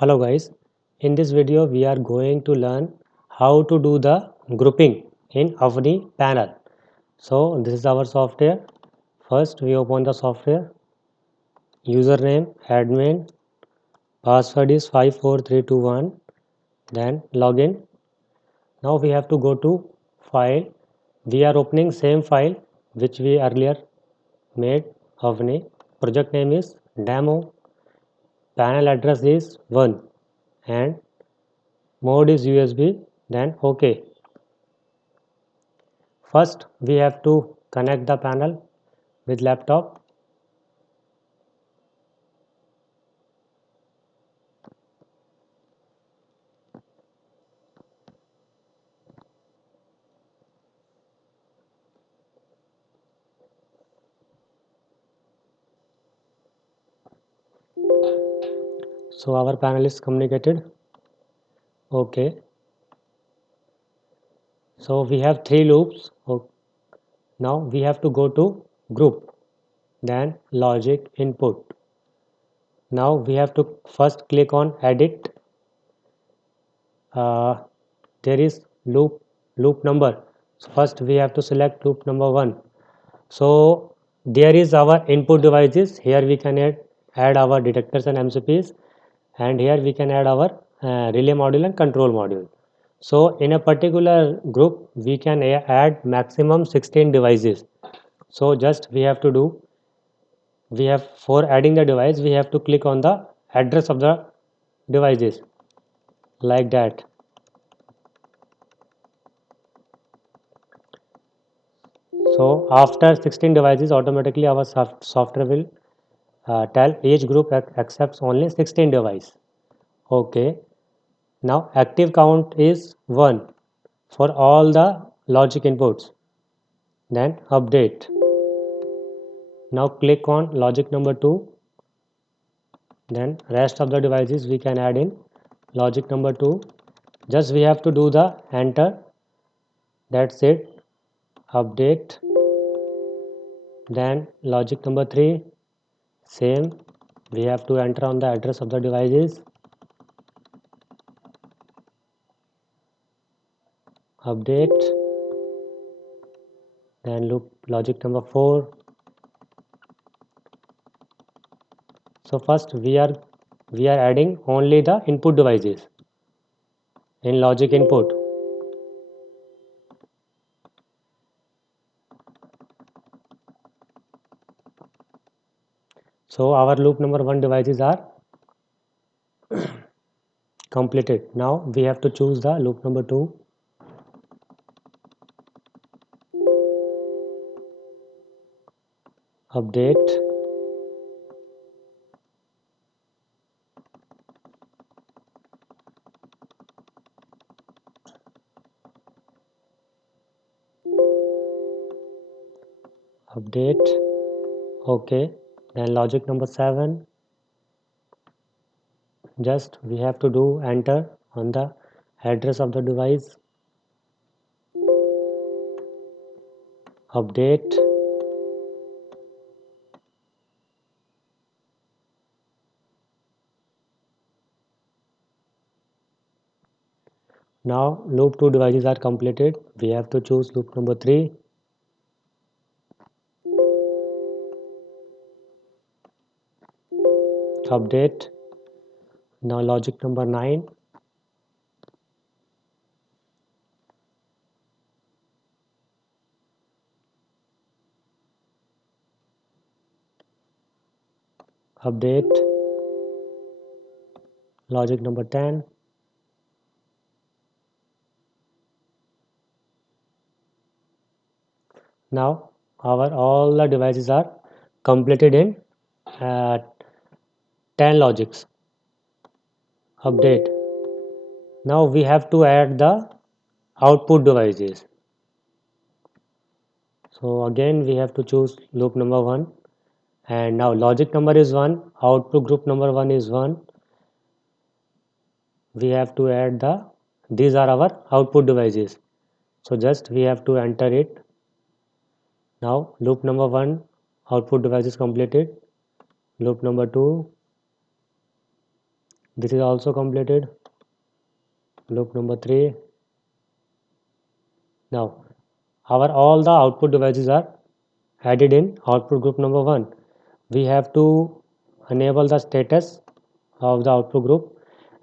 Hello guys, in this video we are going to learn how to do the grouping in Avani panel. So this is our software. First we open the software, username admin, password is 54321, then login. Now we have to go to file. We are opening same file which we earlier made Avani. Project name is demo, panel address is 1 and mode is USB, then OK. First, we have to connect the panel with laptop. So our panel is communicated. Okay. So we have three loops. Now we have to go to group, then logic input. Now we have to first click on edit. Uh, there is loop number. So first we have to select loop number 1. So there is our input devices. Here we can add our detectors and MCPs, and here we can add our relay module and control module. So in a particular group we can add maximum 16 devices. So just we have to do, we have, for adding the device we have to click on the address of the devices like that. So after 16 devices, automatically our software will tell each group accepts only 16 device. Okay. Now active count is 1 for all the logic inputs. Then update. Now click on logic number 2. Then rest of the devices we can add in logic number 2. Just we have to do the enter. That's it. Update. Then logic number 3. Same. We have to enter on the address of the devices. Update. Then loop logic number 4. So first we are adding only the input devices in logic input. So our loop number 1 devices are completed. Now we have to choose the loop number 2. Update. Update. Okay. Then logic number 7. Just we have to do enter on the address of the device. Update. Now loop 2 devices are completed. We have to choose loop number 3. Update. Now logic number 9. Update. Logic number 10. Now our all the devices are completed in uh, 10 logics. Update. Now we have to add the output devices. So again we have to choose loop number 1, and now logic number is 1, output group number 1 is 1. We have to add the, these are our output devices. So just we have to enter it. Now loop number 1 output device is completed. Loop number 2, This is also completed. Loop number 3. Now our all the output devices are added in output group number 1. We have to enable the status of the output group,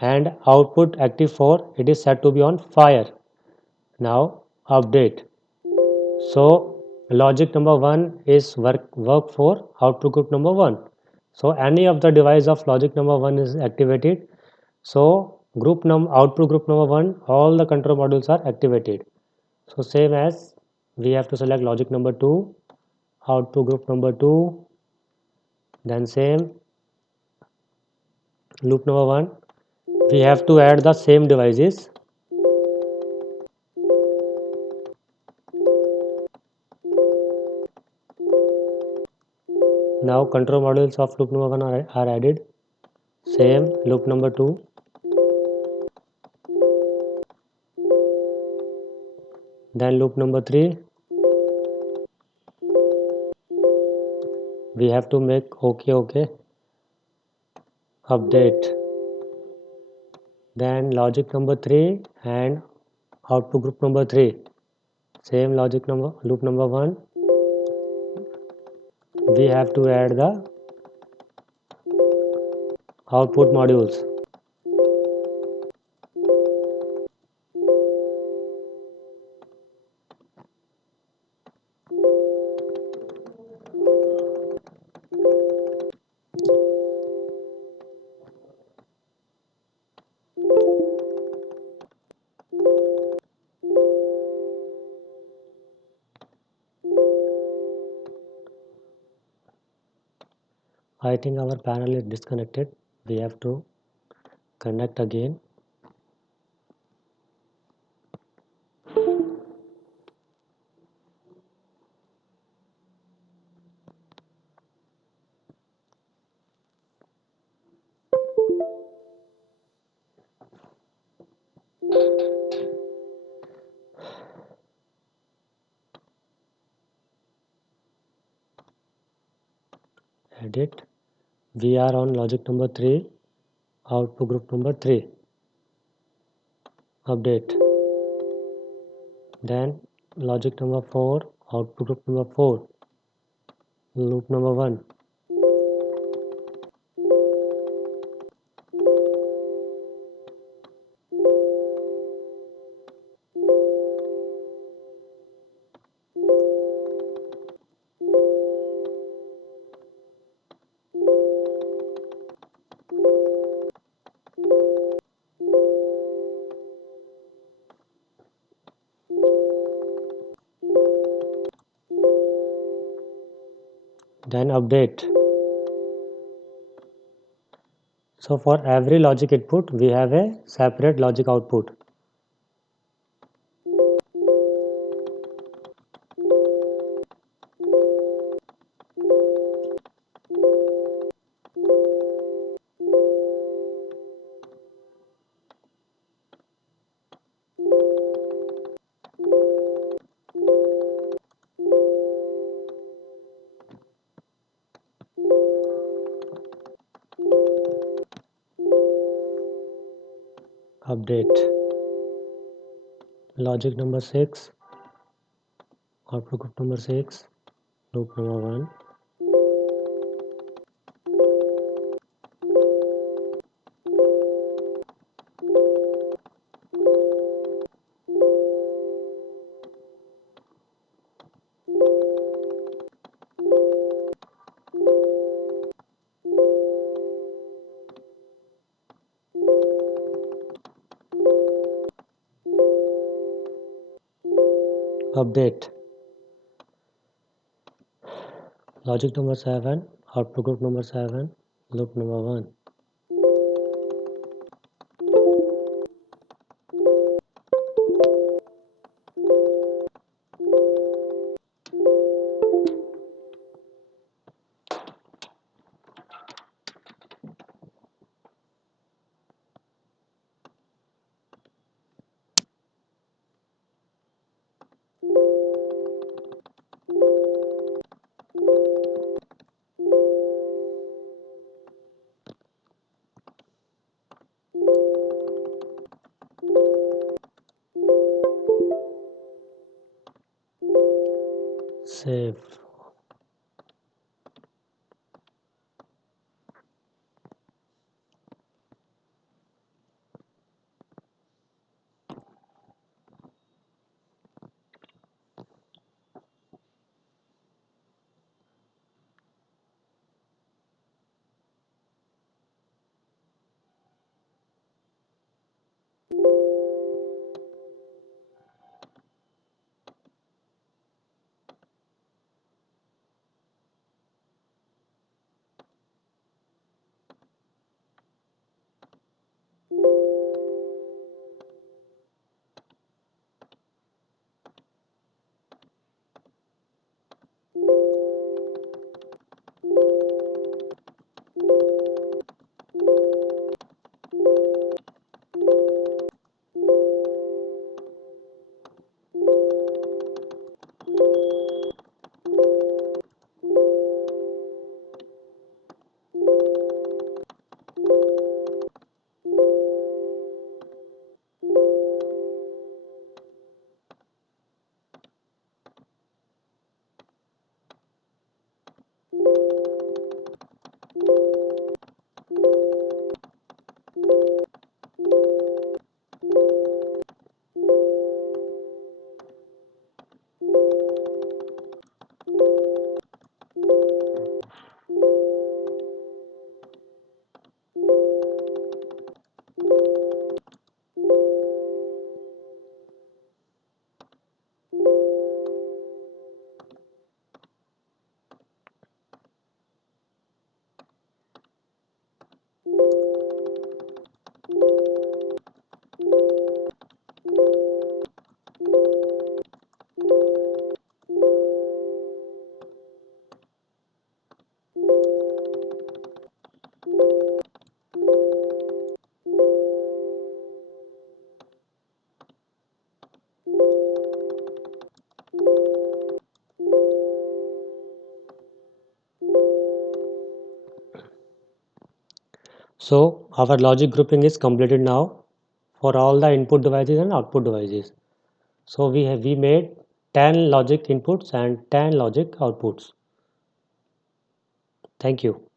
and output active 4, it is set to be on fire. Now update. So logic number 1 is work for output group number 1. So any of the device of logic number 1 is activated. So output group number 1, all the control modules are activated. So same as we have to select logic number 2, output group number 2, then same loop number 1. We have to add the same devices. Now control modules of loop number 1 are added. Same loop number 2. Then loop number 3. We have to make okay. Update. Then logic number 3 and output group number 3. Same loop number 1. We have to add the output modules. I think our panel is disconnected. We have to connect again. Edit. We are on logic number 3, output group number 3. Update. Then logic number 4, output group number 4, loop number 1. Then update. So for every logic input, we have a separate logic output. Update. Logic number 6, output group number 6, loop number 1. Update. Logic number 7, output group number 7, loop number 1. save. So our logic grouping is completed now for all the input devices and output devices. So we made 10 logic inputs and 10 logic outputs. Thank you.